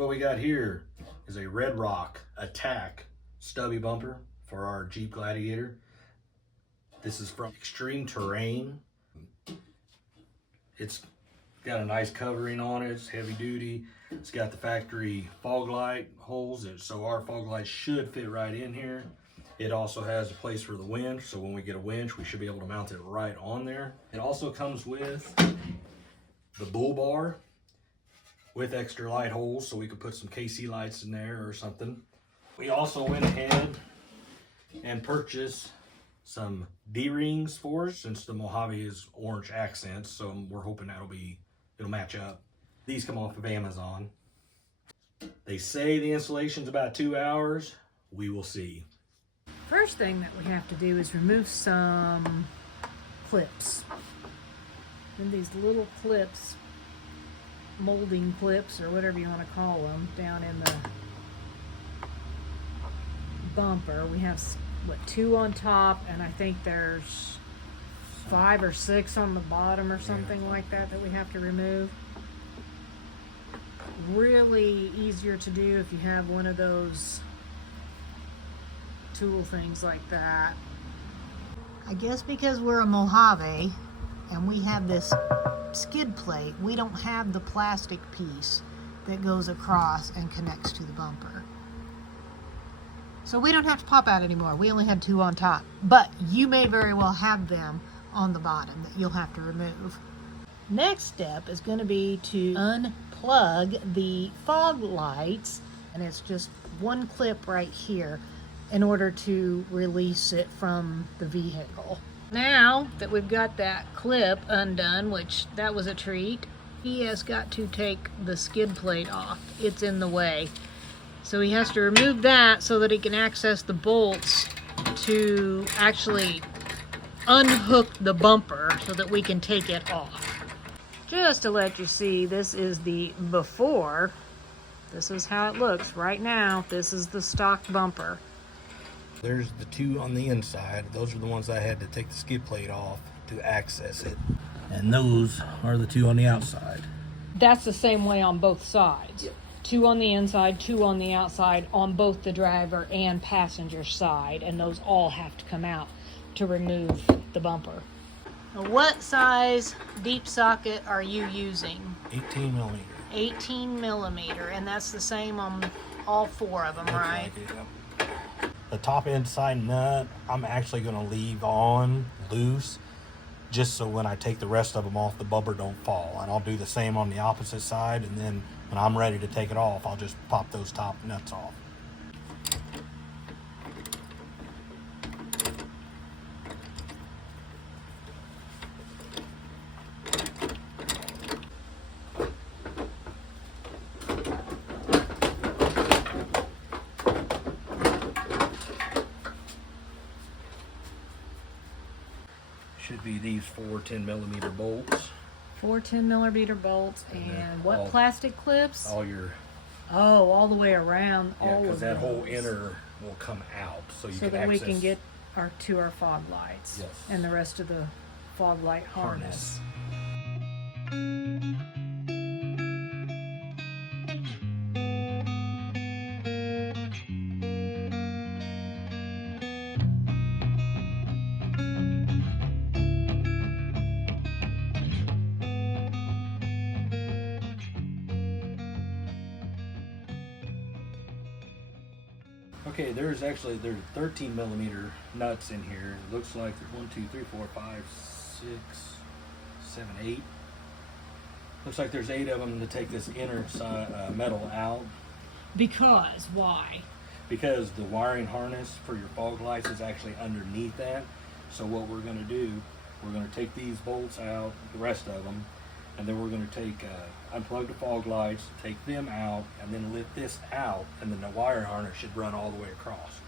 What we got here is a RedRock Attack stubby bumper for our Jeep Gladiator. This is from Extreme Terrain. It's got a nice covering on it. It's heavy duty. It's got the factory fog light holes, so our fog light should fit right in here. It also has a place for the winch, so when we get a winch, we should be able to mount it right on there. It also comes with the bull bar with extra light holes, so we could put some KC lights in there or something. We also went ahead and purchased some D-rings for it, since the Mojave is orange accents, so we're hoping it'll match up. These come off of Amazon. They say the installation's about 2 hours. We will see. First thing that we have to do is remove some clips. And these little clips, molding clips or whatever you want to call them, down in the bumper. We have, what, 2 on top, and I think there's 5 or 6 on the bottom or something like that we have to remove. Really easier to do if you have one of those tool things like that. I guess because we're a Mojave and we have this skid plate, we don't have the plastic piece that goes across and connects to the bumper. So we don't have to pop out anymore. We only had 2 on top, but you may very well have them on the bottom that you'll have to remove. Next step is going to be to unplug the fog lights, and it's just one clip right here in order to release it from the vehicle. Now that we've got that clip undone, which that was a treat, he has got to take the skid plate off. It's in the way. So he has to remove that so that he can access the bolts to actually unhook the bumper so that we can take it off. Just to let you see, this is the before. This is how it looks right now. This is the stock bumper. There's the 2 on the inside. Those are the ones I had to take the skid plate off to access it. And those are the 2 on the outside. That's the same way on both sides. Yep. 2 on the inside, 2 on the outside, on both the driver and passenger side, and those all have to come out to remove the bumper. Now, what size deep socket are you using? 18 millimeter. 18 millimeter, and that's the same on all 4 of them, right? The top inside nut, I'm actually going to leave on loose, just so when I take the rest of them off, the bumper don't fall. And I'll do the same on the opposite side, and then when I'm ready to take it off, I'll just pop those top nuts off. Should be these 4 10 millimeter bolts. 4 10 millimeter bolts, and what plastic clips? All your... Oh, all the way around. Yeah, all because of that whole those. inner will come out, so you so can that access... we can get our fog lights. Yes. And the rest of the fog light harness. Okay, there's 13 millimeter nuts in here. It looks like there's 1, 2, 3, 4, 5, 6, 7, 8. Looks like there's 8 of them to take this inner side, metal out. Because why? Because the wiring harness for your fog lights is actually underneath that. So what we're going to do, we're going to take these bolts out, the rest of them, and then we're going to take unplug the fog lights, take them out, and then lift this out, and then the wire harness should run all the way across.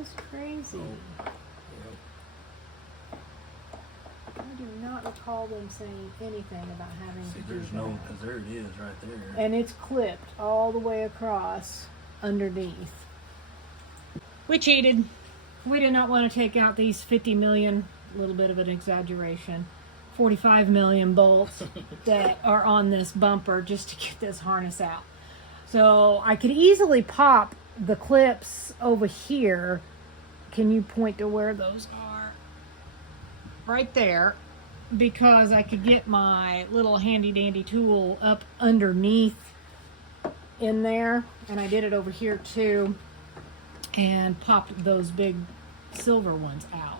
is crazy. I do not recall them saying anything about having to do there's that. no, because there it is right there. And it's clipped all the way across underneath. We cheated. We did not want to take out these 50 million, a little bit of an exaggeration, 45 million bolts that are on this bumper just to get this harness out. So I could easily pop the clips over here. Can you point to where those are? Right there. Because I could get my little handy dandy tool up underneath in there. And I did it over here too. And popped those big silver ones out.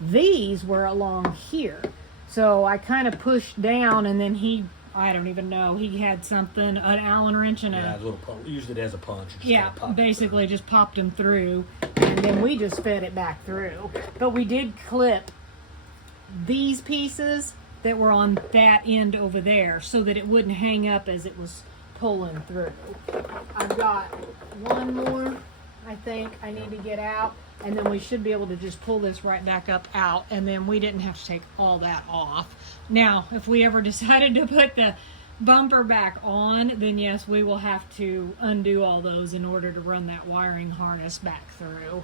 These were along here. So I kind of pushed down, and then I don't even know, he had something, an Allen wrench and a little used it as a punch. Yeah, basically just popped them through, and then we just fed it back through. But we did clip these pieces that were on that end over there so that it wouldn't hang up as it was pulling through. I've got one more I think I need to get out, and then we should be able to just pull this right back up out, and then we didn't have to take all that off. Now, if we ever decided to put the bumper back on, then yes, we will have to undo all those in order to run that wiring harness back through.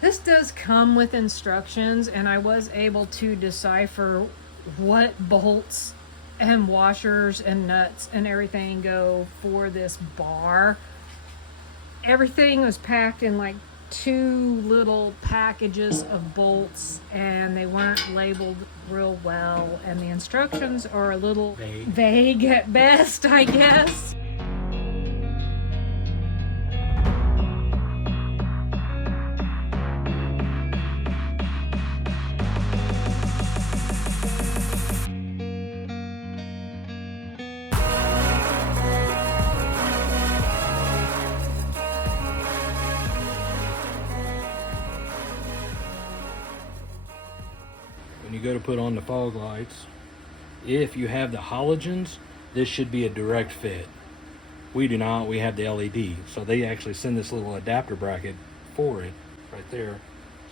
This does come with instructions, and I was able to decipher what bolts and washers and nuts and everything go for this bar. Everything was packed in like 2 little packages of bolts, and they weren't labeled real well, and the instructions are a little vague at best, I guess. When you go to put on the fog lights, if you have the halogens, this should be a direct fit. We do not, we have the LED. So they actually send this little adapter bracket for it right there.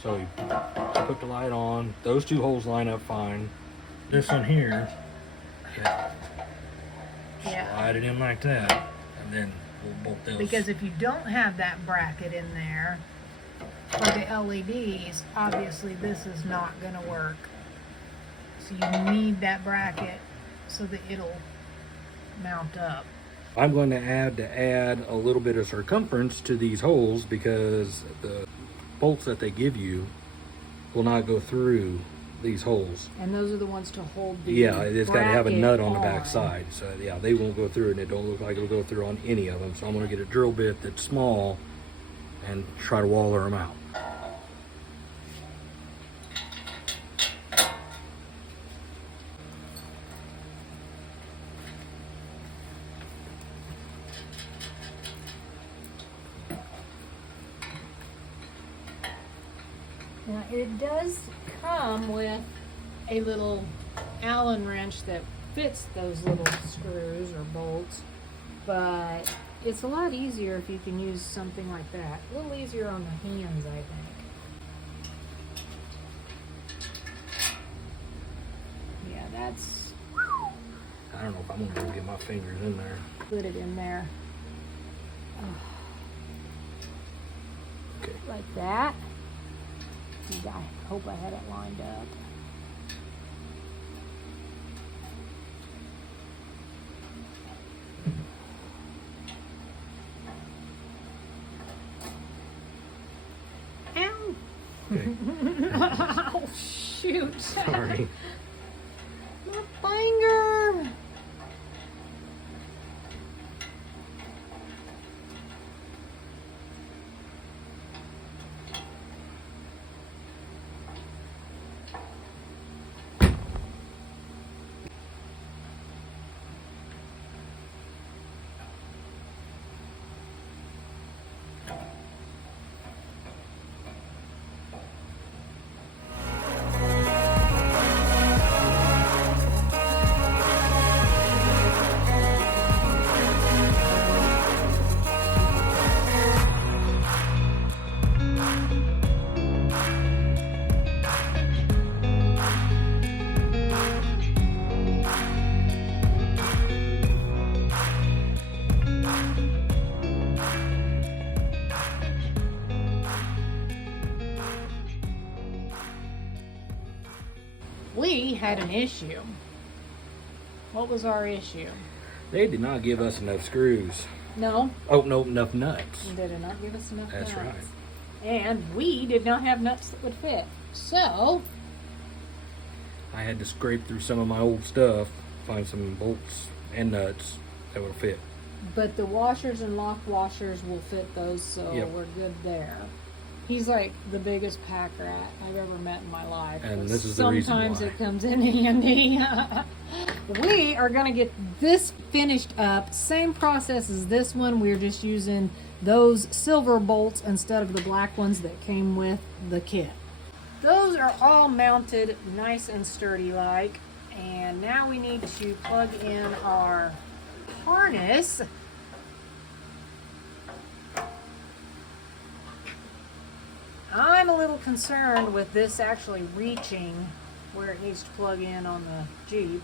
So you put the light on, those 2 holes line up fine. This one here, slide it in like that, and then we'll bolt those. Because if you don't have that bracket in there for the LEDs, obviously this is not going to work. So you need that bracket so that it'll mount up. I'm going to add a little bit of circumference to these holes because the bolts that they give you will not go through these holes. And those are the ones to hold the it's got to have a nut on the back on. side. So yeah, they won't go through, and it don't look like it'll go through on any of them. So I'm going to get a drill bit that's small and try to waller them out. Now it does come with a little Allen wrench that fits those little screws or bolts, but it's a lot easier if you can use something like that. A little easier on the hands, I think. Yeah, that's... I don't know if I'm going to be able to get my fingers in there. Put it in there. Okay. Like that. I hope I had it lined up. Ow! Okay. Oh, shoot. Sorry. My finger. we had an issue. What was our issue? They did not give us enough screws. No. Oh, no, enough nuts. They did not give us enough nuts. That's right. And we did not have nuts that would fit. So I had to scrape through some of my old stuff, find some bolts and nuts that would fit. but the washers and lock washers will fit those, so Yep. we're good there. He's like the biggest pack rat I've ever met in my life. And but this is the reason sometimes why. it comes in handy. We are going to get this finished up. Same process as this one. We're just using those silver bolts instead of the black ones that came with the kit. Those are all mounted nice and sturdy like. And now we need to plug in our harness. I'm a little concerned with this actually reaching where it needs to plug in on the Jeep.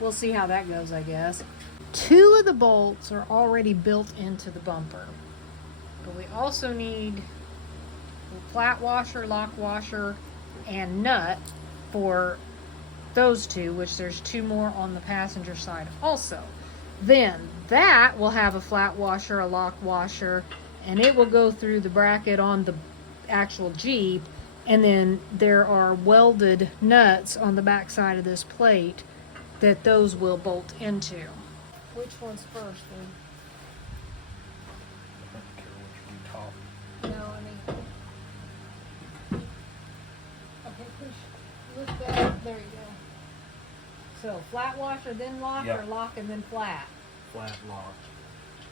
We'll see how that goes, I guess. 2 of the bolts are already built into the bumper. But we also need a flat washer, lock washer, and nut for those 2, which there's 2 more on the passenger side also. Then that will have a flat washer, a lock washer, and it will go through the bracket on the actual Jeep. And then there are welded nuts on the back side of this plate that those will bolt into. Which one's first, then? No, I mean... Okay, push. Lift that up. There you go. So, flat washer, then lock, Yep. or lock and then flat? Flat lock.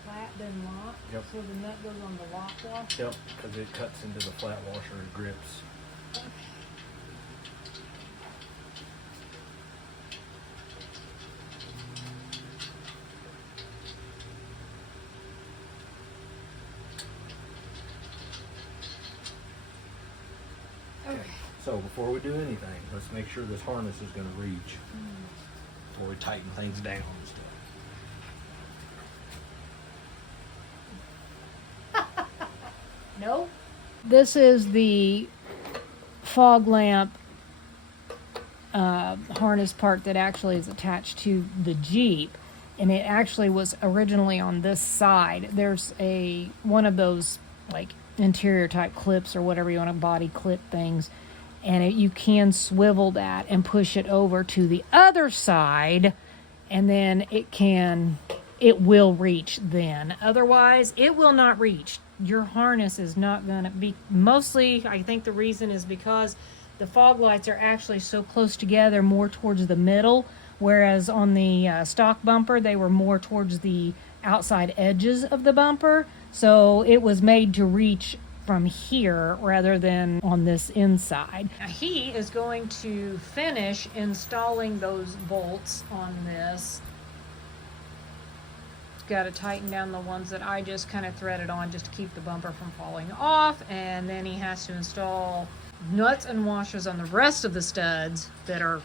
Flat, then lock? Yep. So the nut goes on the lock washer? Yep, because it cuts into the flat washer and grips. Okay. Okay. So before we do anything, let's make sure this harness is going to reach before we tighten things down and stuff. No. This is the fog lamp harness part that actually is attached to the Jeep, and it actually was originally on this side. There's one of those like interior type clips or whatever you want to body clip things, and you can swivel that and push it over to the other side, and then it will reach then. Otherwise, it will not reach. Your harness is not going to be, mostly, I think the reason is because the fog lights are actually so close together, more towards the middle, whereas on the stock bumper, they were more towards the outside edges of the bumper. So it was made to reach from here rather than on this inside. Now he is going to finish installing those bolts on this. Got to tighten down the ones that I just kind of threaded on just to keep the bumper from falling off, and then he has to install nuts and washers on the rest of the studs that are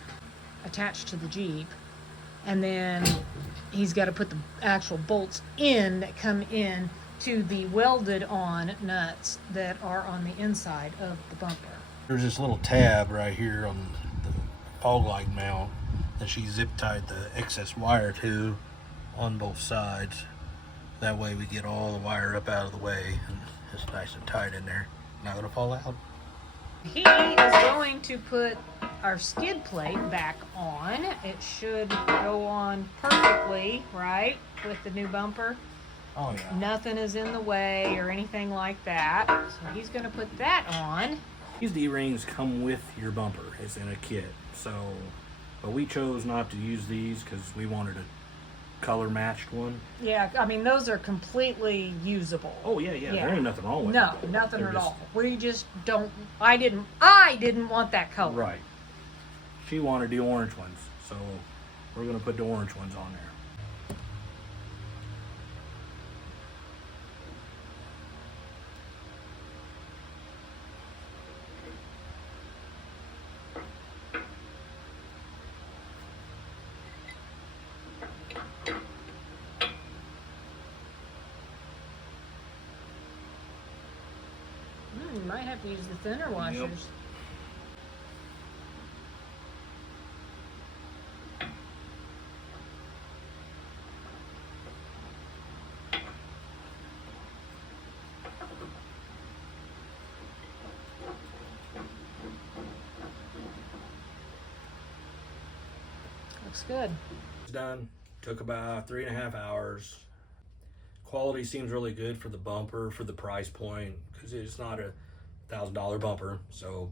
attached to the Jeep, and then he's got to put the actual bolts in that come in to the welded on nuts that are on the inside of the bumper. There's this little tab right here on the fog light mount that she zip tied the excess wire to on both sides. That way we get all the wire up out of the way and it's nice and tight in there. Not gonna fall out. He is going to put our skid plate back on. It should go on perfectly, right, with the new bumper. Oh yeah. Nothing is in the way or anything like that. So he's going to put that on. These D-rings come with your bumper. It's in a kit. So, but we chose not to use these because we wanted a color matched one. Yeah, I mean, those are completely usable. Oh yeah. There ain't nothing wrong with No, it. nothing They're at just- all. We just don't, I didn't want that color. Right. She wanted the orange ones, so we're gonna put the orange ones on there. You might have to use the thinner washers. Looks good. It's done. Took about 3.5 hours. Quality seems really good for the bumper, for the price point, because it's not a $1,000 bumper. So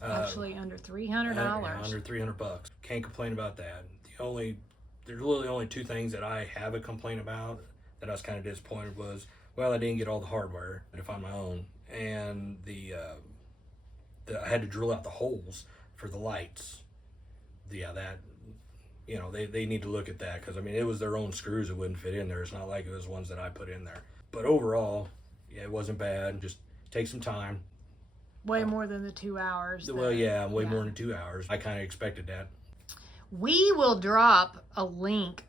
Actually, under $300. Under $300. Can't complain about that. There's really only two things that I have a complaint about that I was kind of disappointed was, well, I didn't get all the hardware to find my own, and I had to drill out the holes for the lights. Yeah, that, you know, they need to look at that, because I mean, it was their own screws that wouldn't fit in there. It's not like it was ones that I put in there. But overall, yeah, it wasn't bad. Just take some time. Way more than the 2 hours. Well, yeah, way more than 2 hours. I kind of expected that. We will drop a link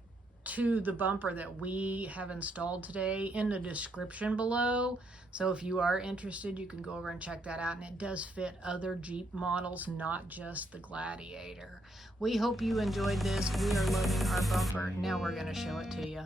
to the bumper that we have installed today in the description below. So if you are interested, you can go over and check that out. And it does fit other Jeep models, not just the Gladiator. We hope you enjoyed this. We are loading our bumper. Now we're going to show it to you.